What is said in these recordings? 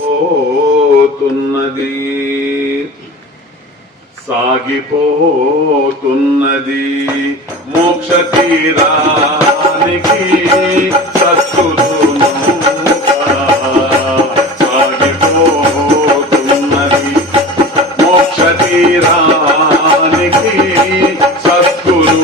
పోతున్నది సాగిపోతున్నది మోక్ష తీరానికి సత్తులు సాగిపోతున్నది మోక్ష తీరానికి సత్తులు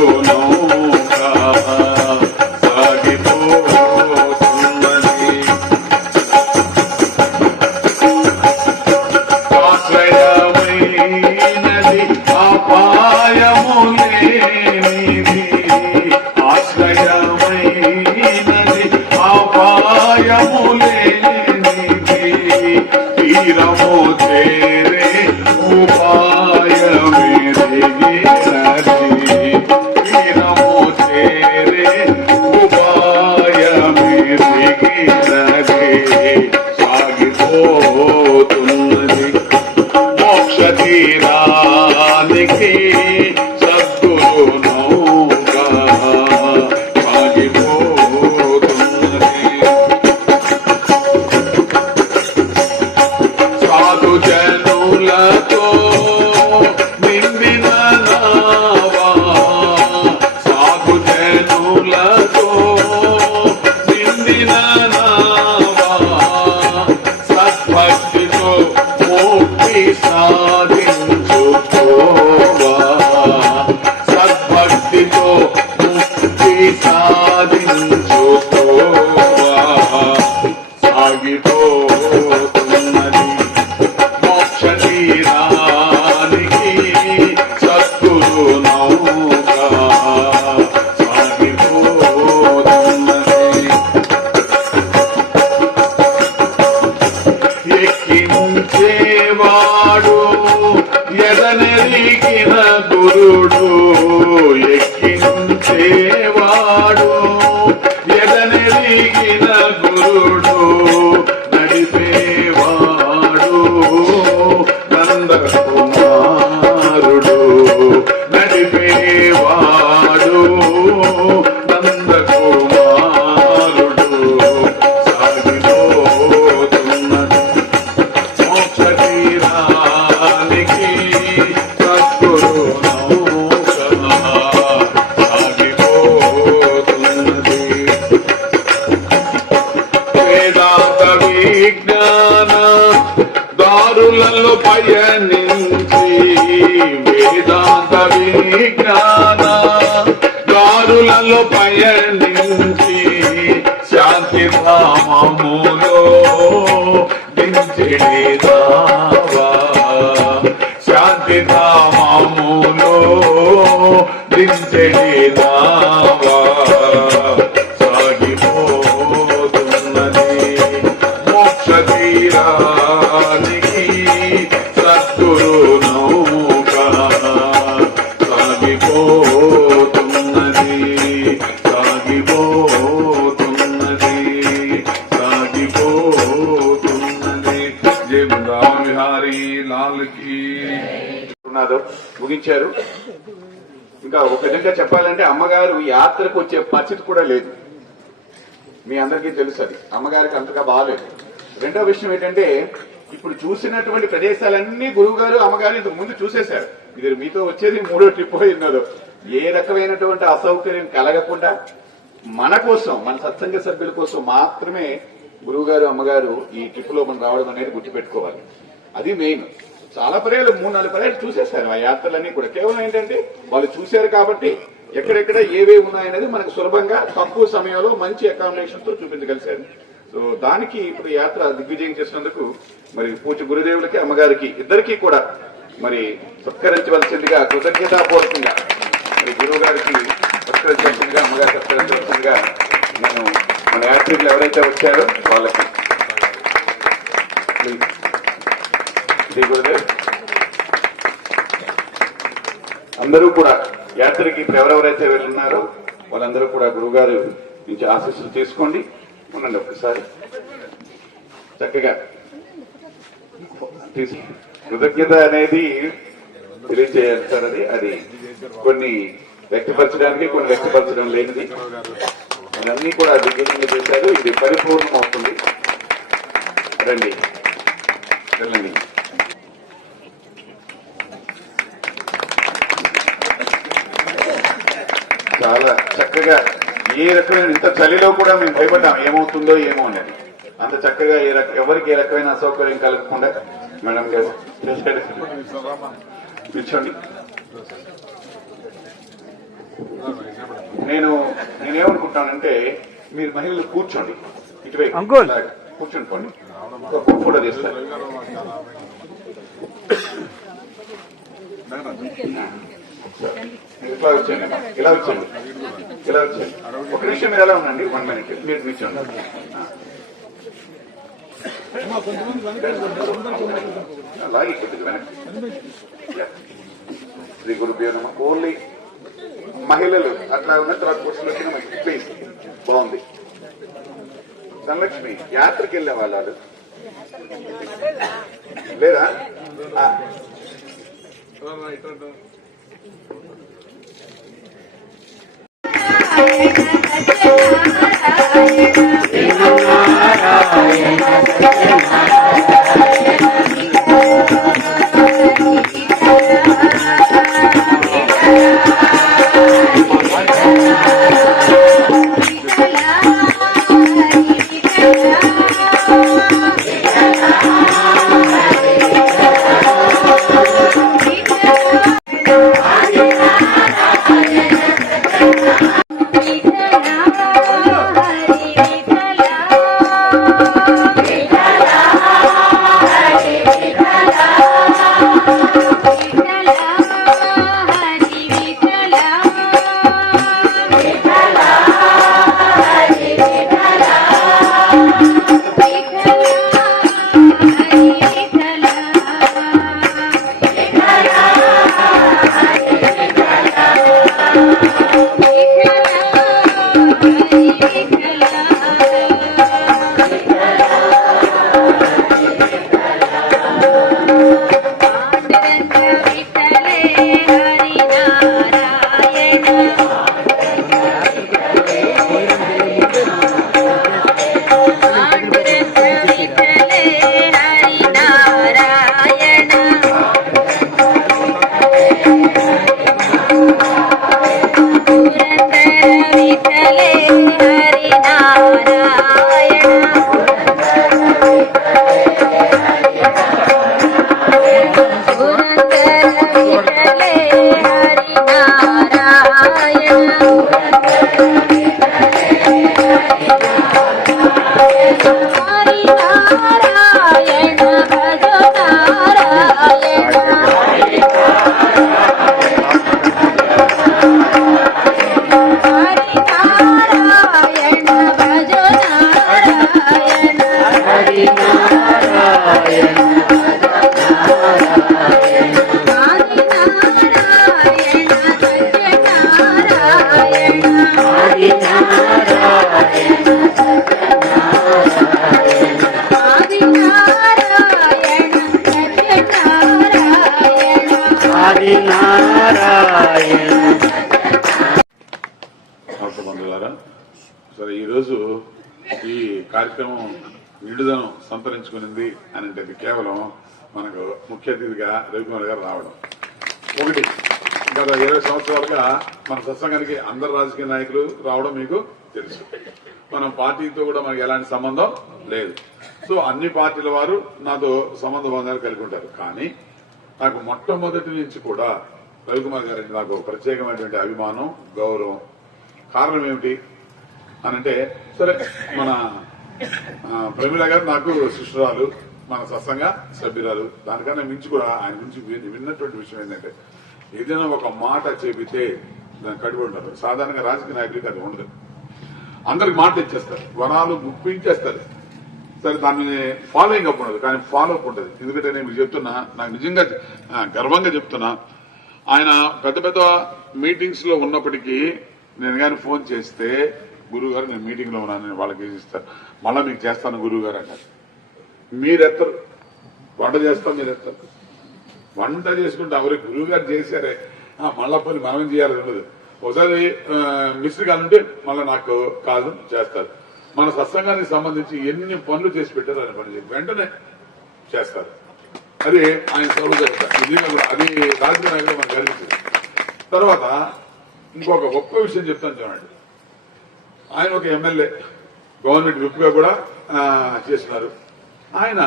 తీరము తేరే ఉపాయ తీరము తేరే ఉపాయ సాగిపోతున్నది మోక్ష తీరానికి సద్గురు నౌకా సద్భక్తితో ముక్తి సాధించు సాగిపోతున్నది మోక్ష తీరానికి సద్గురు నౌకా సాగిపోతున్నది ఎక్కించేవాడు ఎదనెరిగిన గురుడు ఎక్కించేవాడు ఎదనెరిగిన గురుడు నడిపేవాడు నందకుమారుడు నడిపేవాడు నందకుమారుడు సాగిపోతున్నది మోక్ష తీరానికి సద్గురు నౌకా సాగిపోతున్నది వేదాంత విజ్ఞాన దారులలో పయనించి వేదాంత విజ్ఞాన దారులలో పయనించి శాంతి ధామములో దించెడిదావా శాంతి ధామములో దించెడిదావా సాగిపోతున్నది మోక్ష తీరానికి సద్గురు నౌకా సాగిపోతున్నది సాగిపోతున్నది సాగిపోతున్నది జయ బృందావన విహారీ లాల్ కి ముగించారు. ఇంకా ఒక విధంగా చెప్పాలంటే అమ్మగారు యాత్రకు వచ్చే పరిస్థితి కూడా లేదు. మీ అందరికీ తెలుసు అది అమ్మగారికి అంతగా బాగాలేదు. రెండో విషయం ఏంటంటే ఇప్పుడు చూసినటువంటి ప్రదేశాలన్నీ గురువు గారు అమ్మగారు ఇంతకు ముందు చూసేశారు. ఇది మీతో వచ్చేది 3వ ట్రిప్ అయిందో. ఏ రకమైనటువంటి అసౌకర్యం కలగకుండా మన కోసం మన సత్సంగ సభ్యుల కోసం మాత్రమే గురువు గారు అమ్మగారు ఈ ట్రిప్ లో మనం రావడం అనేది గుర్తుపెట్టుకోవాలి. అది మెయిన్. చాలా పర్యాలు 3-4 పర్యాలు చూసేశారు ఆ యాత్రలన్నీ కూడా. కేవలం ఏంటంటే వాళ్ళు చూశారు కాబట్టి ఎక్కడెక్కడ ఏవే ఉన్నాయనేది మనకు సులభంగా తక్కువ సమయంలో మంచి అకామిడేషన్ తో చూపించగలిశారు. సో దానికి ఇప్పుడు యాత్ర దిగ్విజయం చేసినందుకు మరి పూజ గురుదేవులకి అమ్మగారికి ఇద్దరికీ కూడా మరి సత్కరించవలసిందిగా కృతజ్ఞతాపూర్వకంగా మరి గురువు గారికి సత్కరించవలసిందిగా అమ్మగారు సత్కరించవలసిందిగా నేను మన యాత్రికులు ఎవరైతే వచ్చారో వాళ్ళకి శ్రీ గురుదేవ్ అందరూ కూడా యాత్రకి ఇప్పుడు ఎవరెవరైతే వెళ్ళున్నారో వాళ్ళందరూ కూడా గురువుగారు నుంచి ఆశీస్సులు తీసుకోండి. ఉండండి ఒక్కసారి చక్కగా కృతజ్ఞత అనేది తెలియజేయాలి సార్. అది కొన్ని వ్యక్తపరచడానికి కొన్ని వ్యక్తపరచడం లేనిది ఇవన్నీ కూడా దిగ్విజయంగా చేశారు. ఇది పరిపూర్ణం అవుతుంది. రండి వెళ్ళండి. చాలా చక్కగా ఏ రకమైన ఇంత చలిలో కూడా మేము భయపడ్డాం ఏమవుతుందో ఏమో అనేది. అంత చక్కగా ఎవరికి ఏ రకమైన అసౌకర్యం కలగకుండా మేడం గారు కూర్చోండి. నేనేమనుకుంటానంటే మీరు మహిళలు కూర్చోండి, ఇటువైపు కూర్చొని పోండి, ఫోటో తీస్తారు. ఇట్లా వచ్చేయండి, ఇలా వచ్చేయండి, ఇలా వచ్చేయండి. ఒక నిమిషం మీరు ఎలా ఉండండి, 1 minute మీరు కూర్చోండి. అలాగే కొద్దిగా వెనక్కి. శ్రీ గురుభ్యో నమః. ఓన్లీ మహిళలు అట్లా ఉన్న తర్వాత క్వశ్చన్ వచ్చిన ప్లీజ్. బాగుంది. ధనలక్ష్మి యాత్రకి వెళ్ళే వాళ్ళు లేదా? సరే, ఈరోజు ఈ కార్యక్రమం నిండుదనం సంతరించుకునింది అని అంటే కేవలం మనకు ముఖ్య అతిథిగా రవికుమార్ గారు రావడం. ఒకటి, గత 20 సంవత్సరాలుగా మన సత్సంగానికి అందరు రాజకీయ నాయకులు రావడం మీకు తెలుసు. మనం పార్టీతో కూడా మనకి ఎలాంటి సంబంధం లేదు. సో అన్ని పార్టీల వారు నాతో సంబంధ బంధాలు కలిగి ఉంటారు. కానీ నాకు మొట్టమొదటి నుంచి కూడా రవికుమార్ గారికి నాకు ప్రత్యేకమైనటువంటి అభిమానం, గౌరవం. కారణం ఏమిటి అనంటే, సరే మన ప్రమీల గారు నాకు శిష్యురాలు, మన సత్సంగ సభ్యురాలు. దానికన్నా మించి కూడా ఆయన నుంచి విన్నటువంటి విషయం ఏంటంటే, ఏదైనా ఒక మాట చెబితే దాన్ని కట్టుబడి ఉంటారు. సాధారణంగా రాజకీయ నాయకుడికి అది ఉండదు. అందరికి మాట ఇచ్చేస్తారు, వరాలు గుప్పించేస్తారు. సరే, దాన్ని ఫాలోయింగ్ అప్ ఉండదు, కానీ ఫాలో అప్ ఉంటుంది. ఎందుకంటే నేను మీకు చెప్తున్నా, నాకు నిజంగా గర్వంగా చెప్తున్నా, ఆయన పెద్ద పెద్ద మీటింగ్స్ లో ఉన్నప్పటికీ నేను కానీ ఫోన్ చేస్తే, గురువు గారు నేను మీటింగ్ లో ఉన్నాను, నేను వాళ్ళకి ఇస్తాను, మళ్ళా మీకు చేస్తాను గురువు గారు అంటారు. మీరెత్తరు, వంట చేస్తాం, మీరెత్తరు. వంట చేసుకుంటే ఎవరి గురువు గారు చేశారే, మళ్ళా పని మనం చేయాలి ఉండదు. ఒకసారి మిస్త్రీ కానుంటే మళ్ళీ నాకు కాదు చేస్తారు. మన సత్సంగానికి సంబంధించి ఎన్ని పనులు చేసి పెట్టారో అని పని చేసి వెంటనే చేస్తారు. అది ఆయన సభలు చేస్తారు. నిజంగా కూడా అది రాజకీయ నాయకులు మనకు కనిపించింది. తర్వాత ఇంకొక గొప్ప విషయం చెప్తాను చూడండి. ఆయన ఒక ఎమ్మెల్యే, గవర్నమెంట్ విప్గా కూడా చేస్తున్నారు. ఆయన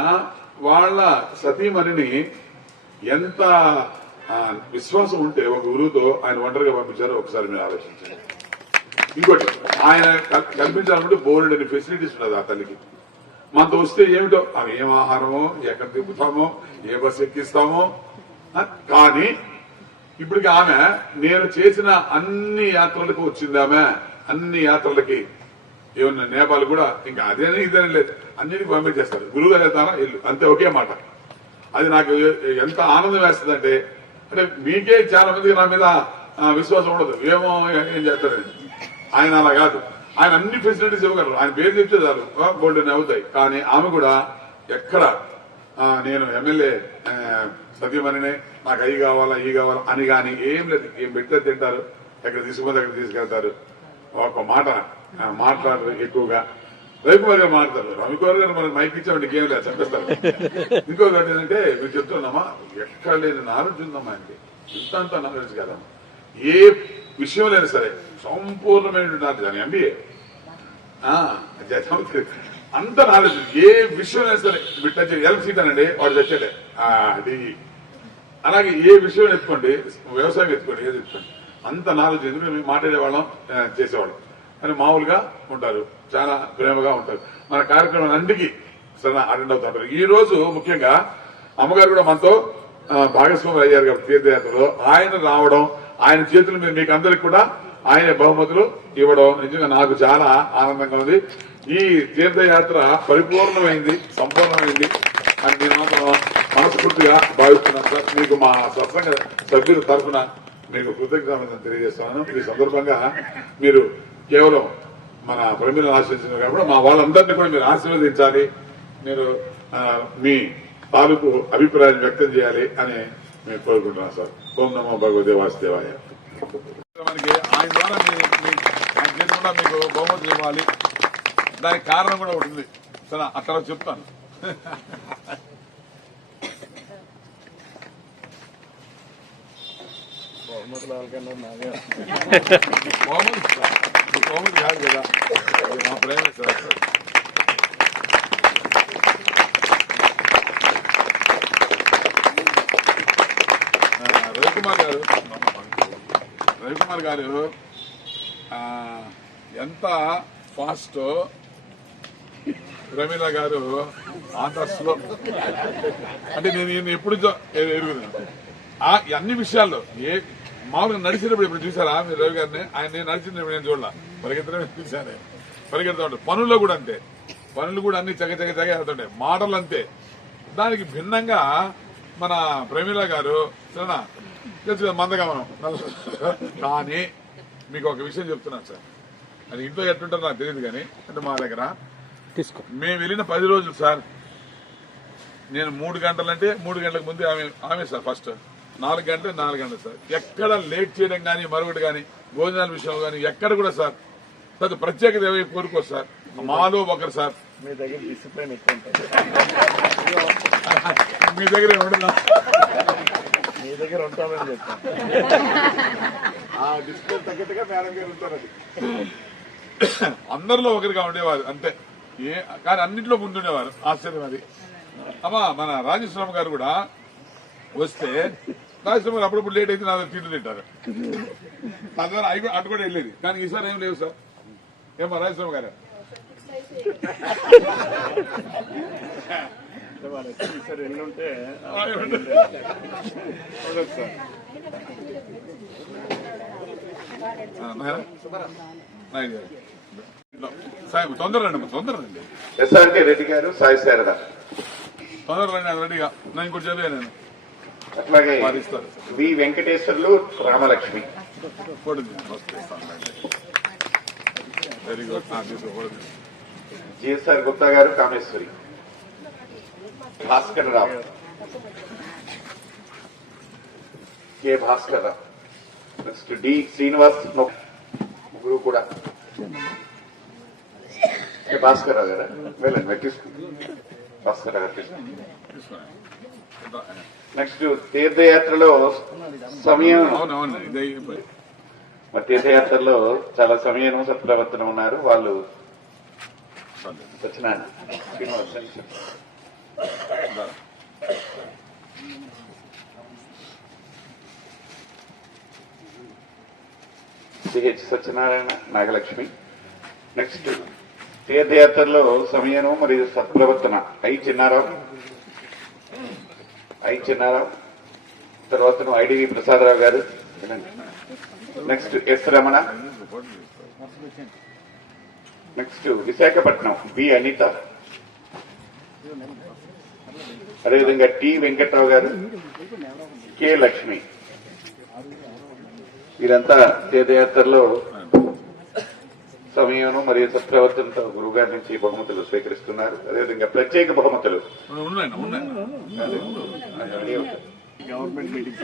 వాళ్ళ సతీమణిని ఎంత విశ్వాసం ఉంటే ఒక గురువుతో ఆయన ఒంటరిగా పంపించారో ఒకసారి మీరు ఆలోచించండి. ఇంకోటి, ఆయన కల్పించాలంటే బోర్డు ఫెసిలిటీస్ ఉన్నది ఆ తల్లికి. మనతో వస్తే ఏమిటో అవి ఏం ఆహారమో, ఎక్కడ తిప్పుతామో, ఏ బస్సు ఎక్కిస్తామో. కానీ ఇప్పటికి ఆమె నేను చేసిన అన్ని యాత్రలకు వచ్చింది. ఆమె అన్ని యాత్రలకి ఏమన్నా నేపాల్ కూడా ఇంకా అదేనే ఇదేనే లేదు, అన్నిటికీ పంపించేస్తారు. గురువుగా వెళ్తానా ఇల్లు అంతే, ఒకే మాట. అది నాకు ఎంత ఆనందం వేస్తుందంటే, అంటే మీకే చాలా మందికి నా మీద విశ్వాసం ఉండదు, ఏమో ఏం చేస్తారని. ఆయన అలా కాదు, ఆయన అన్ని ఫెసిలిటీస్ ఇవ్వగలరు. ఆయన పేరు చెప్తే చాలు బోల్డెన్ అవుతాయి. కానీ ఆమె కూడా ఎక్కడ నేను ఎమ్మెల్యే సతీమణినే, నాకు అవి కావాలా ఈ కావాలా అని కానీ ఏం లేదు. ఏం పెట్టే తింటారు, ఎక్కడ తీసుకుపోతే అక్కడ తీసుకెళ్తారు. ఒక మాట మాట్లాడరు ఎక్కువగా. రవికుమార్ గారు మాట్లాడతారు, రవికుమార్ గారు మనకు మైక్ ఇచ్చామంటే ఏం లేదు, చెప్పేస్తారు. ఇంకొకటి ఏంటంటే మీరు చెప్తున్నామా, ఎక్కడ లేని నాలెడ్జ్ ఉందమ్మా ఆయనకి. ఇంత నాలెడ్జ్ కదా, ఏ విషయం లేదు సరే సంపూర్ణమైన నాలెడ్జ్. ఎంబీఏ అంత నాలెడ్జ్, ఏ విషయం లేదు సరే. మీరు ఎలక్ట్రిసిటీ అనండి, వాడు తెచ్చాడే అది. అలాగే ఏ విషయం ఎత్తుకోండి, వ్యవసాయం ఎత్తుకోండి, ఏది ఎత్తుకోండి, అంత నాలెడ్జ్. ఎందుకంటే మేము మాట్లాడేవాళ్ళం, చేసేవాళ్ళం అని మామూలుగా ఉంటారు, చాలా ప్రేమగా ఉంటారు. మన కార్యక్రమాలన్నిటికీ సరే అటెండ్ అవుతుంటారు. ఈ రోజు ముఖ్యంగా అమ్మగారు కూడా మనతో భాగస్వాములు అయ్యారు కాబట్టి తీర్థయాత్రలో ఆయన రావడం, ఆయన చేతుల మీద మీకు అందరికి కూడా ఆయన బహుమతులు ఇవ్వడం నిజంగా నాకు చాలా ఆనందంగా ఉంది. ఈ తీర్థయాత్ర పరిపూర్ణమైంది, సంపూర్ణమైంది అని నేను మాత్రం మనస్ఫూర్తిగా భావిస్తున్నాను సార్. మీకు మా సత్సంగ సభ్యుల తరఫున మీకు కృతజ్ఞతలు తెలియజేస్తున్నాను. ఈ సందర్భంగా మీరు కేవలం మన ప్రమిళను ఆశీర్వదించారు కాబట్టి మా వాళ్ళందరినీ కూడా మీరు ఆశీర్వదించాలి, మీరు మీ తాలూకు అభిప్రాయాన్ని వ్యక్తం చేయాలి అని మేము కోరుకుంటున్నాం సార్. ఓం నమో భగవతే వాసుదేవాయ. మనకి ఆయన ద్వారా ఆయన చేయకుండా మీకు బహుమతులు ఇవ్వాలి. దానికి కారణం కూడా ఒకటి ఉంది సరే, అక్కడ చెప్తాను. బహుమతి కాదు కదా, మా ప్రేమ సార్. రవికుమార్ గారు ఎంత ఫాస్ట్, ప్రమీల గారు అంత స్లో. అంటే నేను ఎప్పుడు ఎరుగుతున్నాను అన్ని విషయాల్లో. మామూలుగా నడిచినప్పుడు ఇప్పుడు చూసారా మీరు రవి గారిని? ఆయన నేను నడిచినప్పుడు నేను చూడాల, పరిగెత్తడం చూశాను, పరిగెడుతూ ఉంటాడు. పనుల్లో కూడా అంతే, పనులు కూడా అన్ని చగ వెళ్తుంటాయి, మాటలు అంతే. దానికి భిన్నంగా మన ప్రమీల గారు సరేనా తెలుసు మందగమనం. కానీ మీకు ఒక విషయం చెప్తున్నాను సార్, అది ఇంట్లో ఎట్టుంటారో నాకు తెలియదు కానీ, అంటే మా దగ్గర మేము వెళ్ళిన 10 రోజులు సార్, నేను 3 గంటలంటే 3 గంటలకు ముందు ఆమె సార్ ఫస్ట్ 4 గంటలు 4 గంటలు సార్. ఎక్కడ లేట్ చేయడం కానీ మరొకటి కానీ భోజనాల విషయంలో కానీ ఎక్కడ కూడా సార్ పెద్ద ప్రత్యేకత కోరుకోరు సార్. మాలో ఒకరు సార్. మీ దగ్గర డిసిప్లిన్ ఎక్కువ ఉంటుంది, మీ దగ్గర ఉండదు, మీ దగ్గర ఉంటామని చెప్తాను. ఆ డిసిప్లిన్ తగ్గట్టుగా మేడం గారు ఉంటారు. అది అందరిలో ఒకరిగా ఉండేవారు అంతే, కానీ అన్నింటిలో ముందుండేవారు. ఆశ్చర్యం అది. అమ్మా మన రాజేశ్వరరావు గారు కూడా వస్తే, రాజేశ్వరరావు గారు అప్పుడప్పుడు లేట్ అయితే నా తింటూ తింటారు, నా ద్వారా అటు కూడా వెళ్ళేది. కానీ ఈసారి ఏం లేవు సార్. ఏమో రాజేశ్వరరావు గారు ఈసారి ఎన్నుంటే సార్ తొందరండి, తొందరండి. ఎస్ఆర్కే రెడ్డి గారు, సాయి శారద తొందరండి, అది రెడీగా. నేను ఇంకోటి చదివా నేను. అట్లాగే V Venkateswarlu, Ramalakshmi. Very good. GSR Gupta గారు, Kameswari. Bhaskar Rao, K Bhaskar Rao. Next D Srinivas, ముగ్గురు కూడా. భాస్కర్ రావు గారా వెళ్ళండి, తీసుకుంటాం. భాస్కర్ రావు గారు తీసుకుంటాం. నెక్స్ట్ తీర్థయాత్రలో సమయం, అవునవును ఇదే మరి తీర్థయాత్రలో చాలా సమయం సత్ప్రవర్తన ఉన్నారు వాళ్ళు. సత్యనారాయణ శ్రీనివాస్ సిహెచ్ సత్యనారాయణ నాగలక్ష్మి. నెక్స్ట్ తీర్థయాత్రలో సమయము మరియు సత్ప్రవర్తన ఐ చిన్నారావు తర్వాత IDV Prasadarao garu. Next S Ramana. Next Visakhapatnam B Anitha, అదేవిధంగా టి వెంకట్రావు గారు, కె లక్ష్మి. వీరంతా తీర్థయాత్రలో సమయం మరియు సత్ప్రవర్తనతో గురువు గారి నుంచి బహుమతులు స్వీకరిస్తున్నారు. అదేవిధంగా ప్రత్యేక బహుమతులు గవర్నమెంట్ మీటింగ్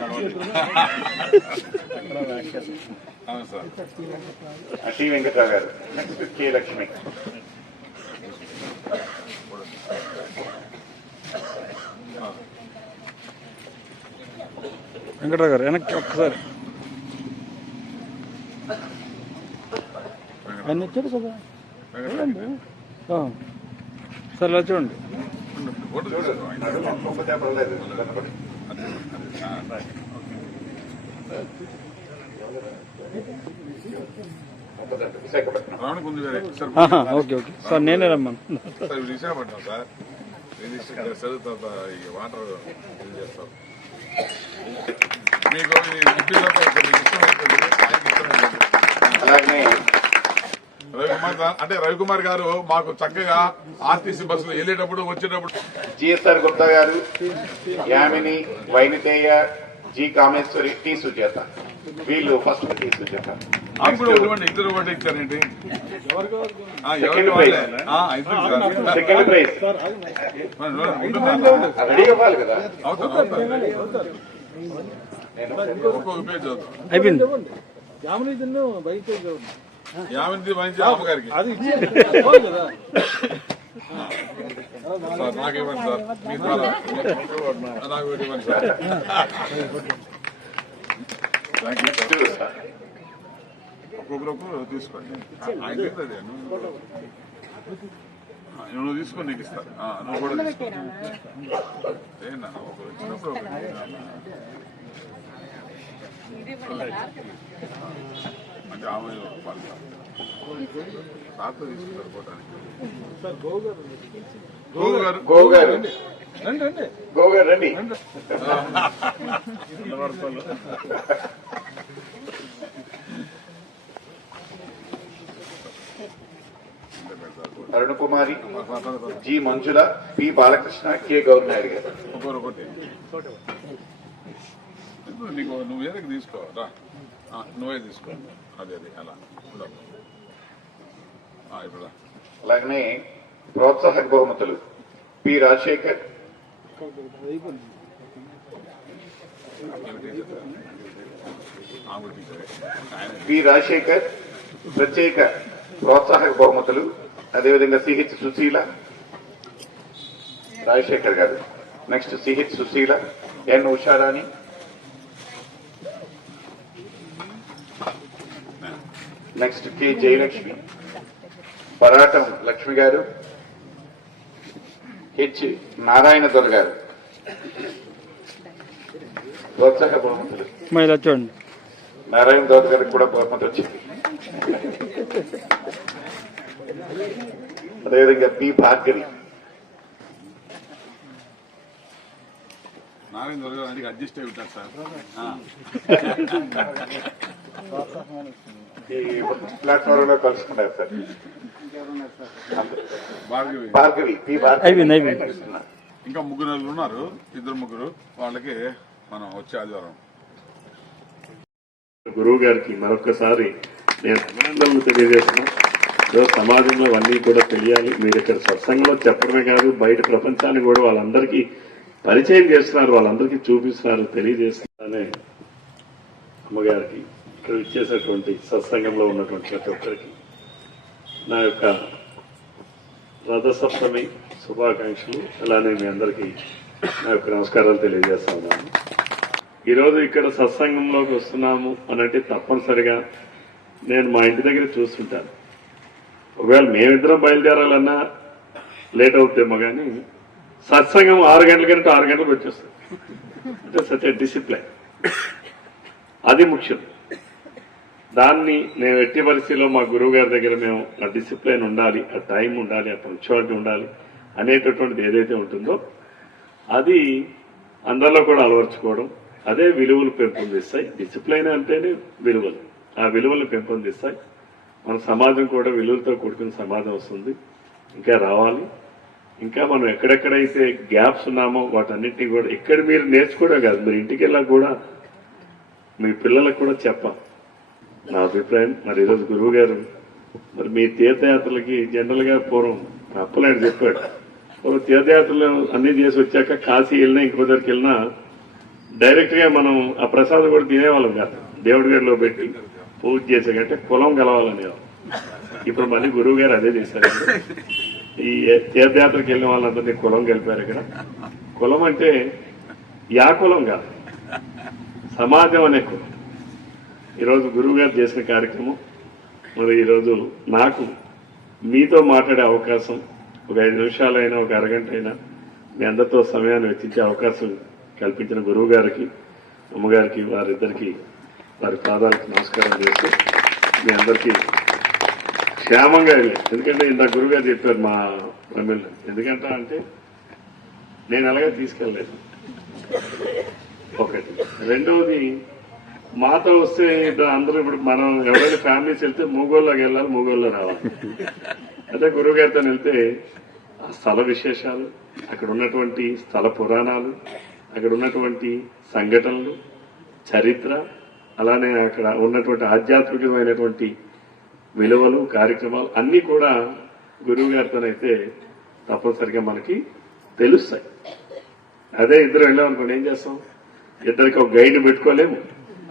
టి వెంకట్రావు గారు. Next K Lakshmi. వెంకటరావు గారు వెనక్కి ఒక్కసారి. ఆయన వచ్చాడు కదా చూడండి. సార్ ఇలా చూడండి. విశాఖపట్నం ఓకే ఓకే సార్ నేనే రమ్మను. విశాఖపట్నం సార్ చదువుతా వాటర్ చేస్తాం మీకు అలాగే రవికుమార్ అంటే రవికుమార్ గారు మాకు చక్కగా ఆర్టీసీ బస్సులో వెళ్ళేటప్పుడు వచ్చేటప్పుడు జిఎస్ఆర్ గుప్తా గారు, యామిని, వైనితేయ, జి కామేశ్వరి, టి సుజాత. వీళ్ళు ఫస్ట్ టి సుజాత. ఇద్దరు ఒకటి ఇచ్చారేంటి సెకండ్ ప్రైజ్ రెడీ అవ్వాలి కదా. ఒక్కొక్క పేజ్ అయిపోయింది. యామిని మంచి అమ్మగారికి సార్ నాకు ఇవ్వండి సార్ మీ ద్వారా నాకు ఇవ్వండి సార్. ఒక్కొక్కరు తీసుకోండి. ఆయన అదే నువ్వు తీసుకొని నీకు ఇస్తా. నువ్వు కూడా తీసుకో. ఒకరు వచ్చినప్పుడు అంటే ఆమె తాత తీసుకుంటారు పోవడానికి. గోగారు రండి. అరుణ కుమారి, జి మంజుల, పి బాలకృష్ణ, కె గౌరనాయుడు గారు. ఒకటి నీకు నువ్వు ఏదైనా తీసుకో రా, నువ్వే తీసుకో. అదే అలా ఇప్పుడు అలాగనే ప్రోత్సాహక బహుమతులు పి రాజశేఖర్, ప్రత్యేక ప్రోత్సాహక బహుమతులు. అదేవిధంగా సిహెచ్ సుశీల, రాజశేఖర్ గారు. నెక్స్ట్ సిహెచ్ సుశీల, ఎన్ ఉషారాణి, నెక్స్ట్ కె జయలక్ష్మి, పరాటం లక్ష్మి గారు, హెచ్ నారాయణ దొర గారు. ప్రోత్సాహక బహుమతులు ఇలా చూడండి. నారాయణ దొర గారికి కూడా బహుమతి వచ్చింది. అదేవిధంగా పి భార్గవి, నారాయణ దొర గారు అడ్జస్ట్ అయి ఉంటారు సార్. ఈ ప్లాట్ఫామ్ లో కలుసుకున్నారు సార్. భార్గవి, పి అయిపోయింది. ఇంకా ముగ్గురు ఉన్నారు, ఇద్దరు ముగ్గురు. వాళ్ళకి మనం వచ్చే ఆదివారం గురువు గారికి మరొకసారి నేను అభినందనలు తెలియజేస్తున్నాను. సమాజంలో అన్నీ కూడా తెలియాలి. మీరు ఇక్కడ సత్సంగంలో చెప్పడమే కాదు, బయట ప్రపంచాన్ని కూడా వాళ్ళందరికీ పరిచయం చేస్తున్నారు, వాళ్ళందరికీ చూపిస్తున్నారు, తెలియజేస్తున్నారనే అమ్మగారికి, ఇక్కడ ఇచ్చేసినటువంటి సత్సంగంలో ఉన్నటువంటి ప్రతి ఒక్కరికి నా యొక్క రథసప్తమి శుభాకాంక్షలు. అలానే మీ అందరికీ నా యొక్క నమస్కారాలు తెలియజేస్తా ఉన్నాను. ఈరోజు ఇక్కడ సత్సంగంలోకి వస్తున్నాము అని అంటే తప్పనిసరిగా నేను మా ఇంటి దగ్గర చూస్తుంటాను. ఒకవేళ మేమిద్దరం బయలుదేరాలన్నా లేట్ అవుతుందేమో కానీ సత్సంగం 6 గంటల కంటే 6 గంటలకు వచ్చేస్తుంది. అంటే సచ్ డిసిప్లైన్, అది ముఖ్యం. దాన్ని నేను ఎట్టి పరిస్థితిలో మా గురువు గారి దగ్గర మేము ఆ డిసిప్లైన్ ఉండాలి, ఆ టైం ఉండాలి, ఆ పంక్చువాలిటీ ఉండాలి అనేటటువంటిది ఏదైతే ఉంటుందో అది అందరిలో కూడా అలవర్చుకోవడం, అదే విలువలు పెంపొందిస్తాయి. డిసిప్లైన్ అంటేనే విలువలు, ఆ విలువలు పెంపొందిస్తాయి. మన సమాజం కూడా విలువలతో కూడుకున్న సమాజం వస్తుంది, ఇంకా రావాలి. ఇంకా మనం ఎక్కడెక్కడైతే గ్యాప్స్ ఉన్నామో వాటన్నిటినీ కూడా ఇక్కడ మీరు నేర్చుకోవడం కాదు, మీరు ఇంటికి వెళ్ళాక కూడా మీ పిల్లలకు కూడా చెప్పాలి. నా అభిప్రాయం. మరి ఈరోజు గురువు గారు మరి మీ తీర్థయాత్రలకి జనరల్ గా పూర్వం అప్పలాంటి చెప్పాడు, పూర్వం తీర్థయాత్రలు అన్ని చేసి వచ్చాక కాశీ వెళ్ళినా ఇంకో దగ్గరికి వెళ్ళినా డైరెక్ట్ గా మనం ఆ ప్రసాదం కూడా తినేవాళ్ళం కాదు, దేవుడి గారిలో పెట్టి పూజ చేసే కంటే కులం కలవాలనేవాళ్ళం. ఇప్పుడు మళ్ళీ గురువు గారు అదే చేశారు. ఈ తీర్థయాత్రకి వెళ్ళిన వాళ్ళందరినీ కులం కలిపారు. ఇక్కడ కులం అంటే యా కులం కాదు, సమాజం అనే కులం. ఈరోజు గురువు గారు చేసిన కార్యక్రమం, మరి ఈరోజు నాకు మీతో మాట్లాడే అవకాశం, ఒక 5 నిమిషాలైనా ఒక అరగంట అయినా మీ అందరితో సమయాన్ని వెచ్చించే అవకాశం కల్పించిన గురువు గారికి, అమ్మగారికి, వారిద్దరికి వారి పాదాలకు నమస్కారం చేస్తూ మీ అందరికీ క్షేమంగా వెళ్ళి. ఎందుకంటే ఇంత గురువు గారు చెప్పారు మా ఎమ్మెల్యే, ఎందుకంటే అంటే నేను అలాగే తీసుకెళ్ళలేదు. ఒకటి. రెండవది, మాతో వస్తే అందరూ ఇప్పుడు మనం ఎవరైనా ఫ్యామిలీస్ వెళ్తే మూగోళ్ళకి వెళ్ళాలి, మూగోళ్ళలో రావాలి. అదే గురువు గారితో వెళ్తే ఆ స్థల విశేషాలు, అక్కడ ఉన్నటువంటి స్థల పురాణాలు, అక్కడ ఉన్నటువంటి సంఘటనలు, చరిత్ర, అలానే అక్కడ ఉన్నటువంటి ఆధ్యాత్మికమైనటువంటి విలువలు, కార్యక్రమాలు అన్నీ కూడా గురువు గారితోనైతే తప్పనిసరిగా మనకి తెలుస్తాయి. అదే ఇద్దరు వెళ్ళామనుకోండి, ఏం చేస్తాం? ఇద్దరికి ఒక గైడ్ పెట్టుకోలేము.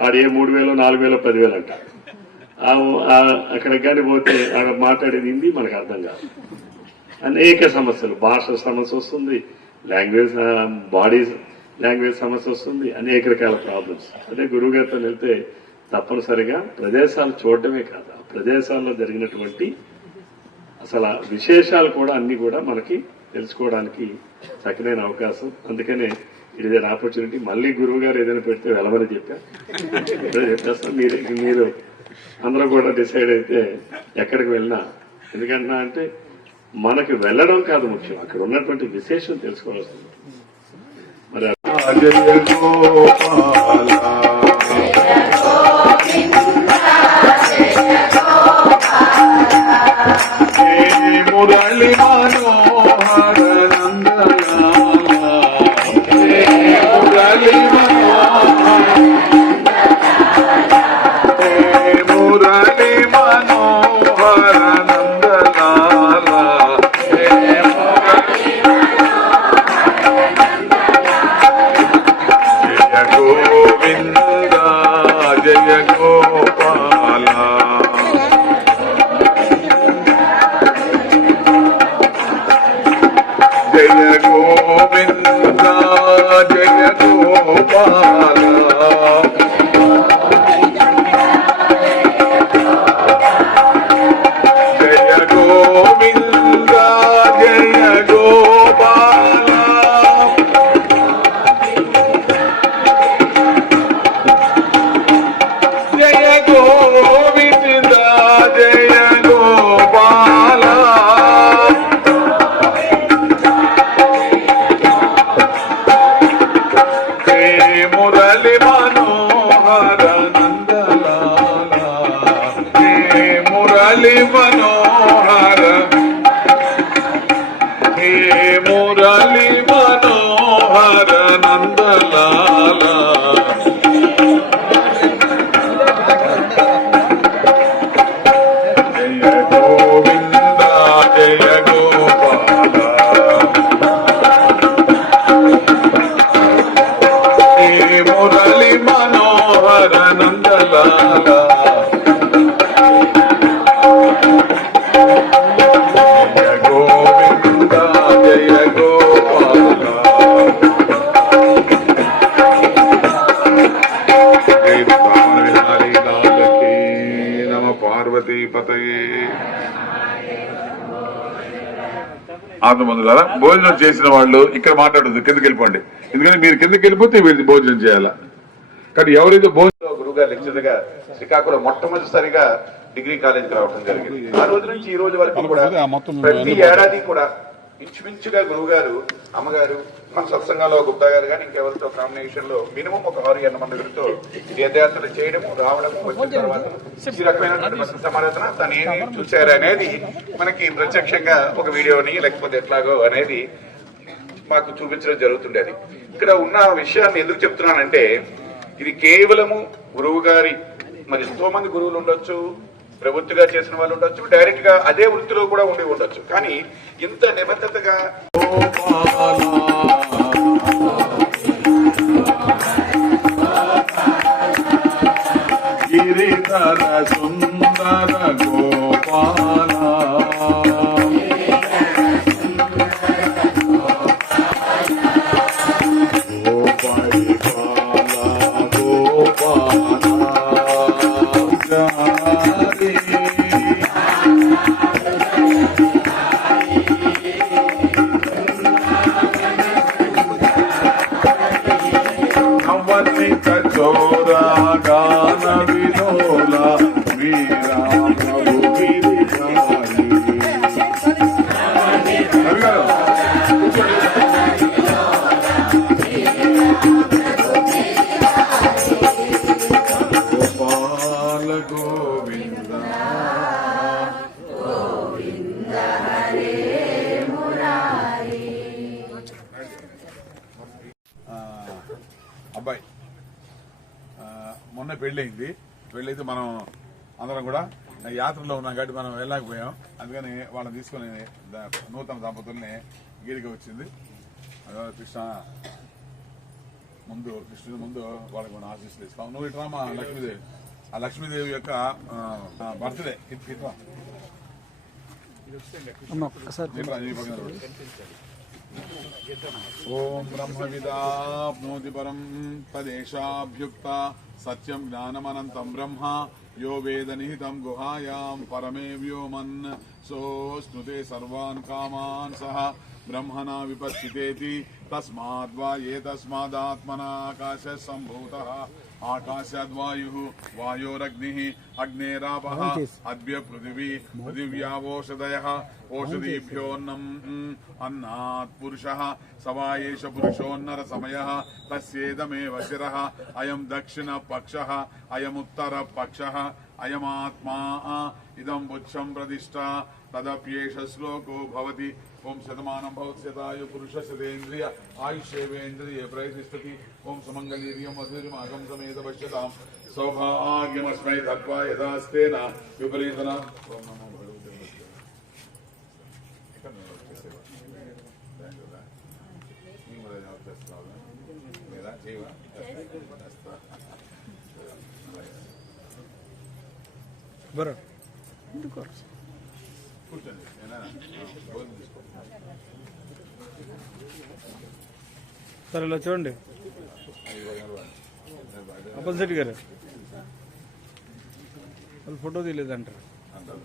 ఆడ ఏ 3,000, 4,000, 10,000 అంట. అక్కడికి కానీ పోతే ఆడ మాట్లాడేది హిందీ మనకు అర్థం కాదు. అనేక సమస్యలు, భాష సమస్య వస్తుంది, లాంగ్వేజ్ బాడీస్ లాంగ్వేజ్ సమస్య వస్తుంది, అనేక రకాల ప్రాబ్లమ్స్. అదే గురువు గారితో వెళ్తే తప్పనిసరిగా ప్రదేశాలు చూడటమే కాదు, ఆ ప్రదేశాల్లో జరిగినటువంటి అసలు విశేషాలు కూడా అన్ని కూడా మనకి తెలుసుకోవడానికి చక్కనైన అవకాశం. అందుకనే ఇది ఆపర్చునిటీ. మళ్ళీ గురువు గారు ఏదైనా పెడితే వెళ్ళమని చెప్పారు, చెప్పేస్తాం. మీరు అందరూ కూడా డిసైడ్ అయితే ఎక్కడికి వెళ్ళినా, ఎందుకంటున్నా అంటే మనకి వెళ్ళడం కాదు ముఖ్యం, అక్కడ ఉన్నటువంటి విశేషం తెలుసుకోవాల్సింది. మరి మురళి మనోహర మురళి మనోహర నందలాల జయ గోపాల విహారీ లాలకి నమ పార్వతీ పతయే. ఆత్మబంధులారా, భోజనం చేసిన వాళ్ళు ఇక్కడ మాట్లాడద్దు, కిందకి వెళ్ళిపోండి. ఎందుకంటే మీరు కిందకి వెళ్ళిపోతే వీళ్ళు భోజనం చేయాలా. కానీ ఎవరైతే భోజనం గురువుగారు లెక్చరర్ గా శ్రీకాకుళం మొట్టమొదటిసారిగా డిగ్రీ కాలేజీకి రావడం జరిగింది. ఆ రోజు నుంచి ఈ రోజు వరకు కూడా ప్రతి ఏడాది కూడా ఇంచుమించుగా గురువు గారు, అమ్మగారు, మన సత్సంగంలో గుప్తా గారు కానీ ఇంకెవరితో కాంబినేషన్ లో మినిమం ఒక 6-7 మందితో తీర్థయాత్రలు చేయడము, రావడము, వచ్చిన తర్వాత ఈ రకమైనటువంటి సమారాధన తను ఏమి చూశారు అనేది మనకి ప్రత్యక్షంగా ఒక వీడియోని లేకపోతే ఎట్లాగో అనేది మాకు చూపించడం జరుగుతుండేది. ఇక్కడ ఉన్న విషయాన్ని ఎందుకు చెప్తున్నానంటే, ఇది కేవలము గురువు గారి, మరి ఎంతో మంది గురువులు ఉండొచ్చు, ప్రవృత్తిగా చేసిన వాళ్ళు ఉండొచ్చు, డైరెక్ట్ గా అదే వృత్తిలో కూడా ఉండి ఉండొచ్చు. కానీ ఇంత నిబద్ధతగా గిరిధర సుందర గోపాల చోరా గాన విలోల వీరా ప్రభు గిరిధారి. గోపాల గోవింద అబ్బాయి మొన్న పెళ్ళయింది. పెళ్ళైతే మనం అందరం కూడా యాత్రలో ఉన్నాం కాబట్టి మనం వెళ్ళలేకపోయాం. అందుకని వాళ్ళని తీసుకుని నూతన దంపతుల్ని గీడికి వచ్చింది. కృష్ణ ముందు, కృష్ణుడి ముందు వాళ్ళకి మనం ఆశీస్సులు ఇస్తాం. నువ్వు ఇట్రా మా లక్ష్మీదేవి, ఆ లక్ష్మీదేవి యొక్క బర్త్డే ఓం బ్రహ్మ విదాప్నోతి పరం తదేశాభ్యుక్త సత్యం జ్ఞానమనంతం బ్రహ్మ యో వేద నిహితం గుహాయాం పరమే వ్యోమన్ సోస్నుతే సర్వాన్ కామాన్ సహ బ్రహ్మణా విపశ్చితేతి తస్మాద్వా ఏతస్మాదాత్మనా ఆకాశ సంభూతః ఆకాశాద్వాయుః వాయోరగ్నిః అగ్నేరాపః అద్య పృథివీ పృథివ్యావోషధయః ఓషధీభ్యోన్నం అన్నాత్ పురుషः సవాయేష పురుషోన్నర సమయः తస్యేదమేవ శిరः అయం దక్షిణ పక్షः అయముత్తర పక్షः అయమాత్మా ఇదం బుచ్చం ప్రతిష్ఠా తదప్యేష శ్లోకో భవతి. ఓం శతమానం భవత్యతాయు పురుష శతేంద్రియ ఆయుష్యేవేంద్రియ ప్రయతిష్టతి. ఓం సుమంగళీర్యం మధురిమాగం సమేత పశ్యతాం సౌభాగ్యమస్మై దత్వా యదాస్తేన విపరీతన. ఓం నమో భగవతే బరా కూర్చోండి. భోజనం తీసుకో. సరే ఇలా చూడండి అప్పలశెట్టి గారు, వాళ్ళు ఫోటో తీయలేదంటారు. అంటారు